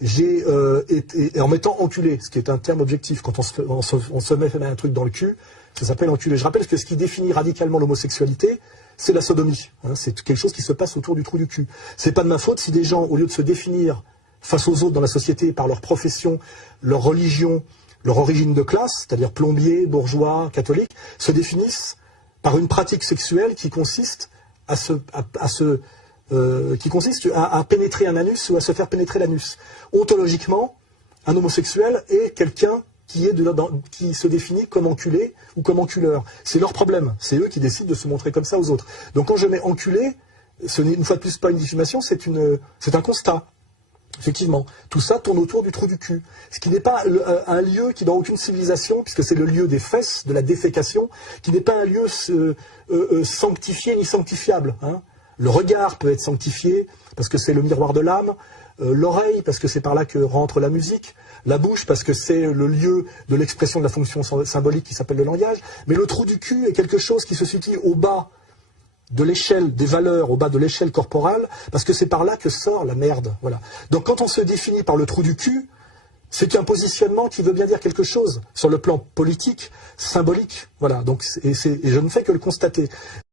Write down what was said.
et en mettant enculé, ce qui est un terme objectif, quand on se met un truc dans le cul, ça s'appelle enculé. Je rappelle que ce qui définit radicalement l'homosexualité, c'est la sodomie. Hein, c'est quelque chose qui se passe autour du trou du cul. C'est pas de ma faute si des gens, au lieu de se définir face aux autres dans la société par leur profession, leur religion, leur origine de classe, c'est-à-dire plombier, bourgeois, catholique, se définissent par une pratique sexuelle qui consiste à pénétrer un anus ou à se faire pénétrer l'anus. Ontologiquement, un homosexuel est quelqu'un qui se définit comme enculé ou comme enculeur. C'est leur problème. C'est eux qui décident de se montrer comme ça aux autres. Donc quand je mets enculé, ce n'est une fois de plus pas une diffamation, c'est un constat. Effectivement, tout ça tourne autour du trou du cul. Ce qui n'est pas un lieu qui, dans aucune civilisation, puisque c'est le lieu des fesses, de la défécation, qui n'est pas un lieu sanctifié ni sanctifiable. Hein. Le regard peut être sanctifié, parce que c'est le miroir de l'âme, l'oreille, parce que c'est par là que rentre la musique, la bouche, parce que c'est le lieu de l'expression de la fonction symbolique qui s'appelle le langage, mais le trou du cul est quelque chose qui se situe au bas de l'échelle des valeurs, au bas de l'échelle corporelle, parce que c'est par là que sort la merde. Voilà. Donc quand on se définit par le trou du cul, c'est un positionnement qui veut bien dire quelque chose, sur le plan politique, symbolique. Voilà. Donc, et je ne fais que le constater.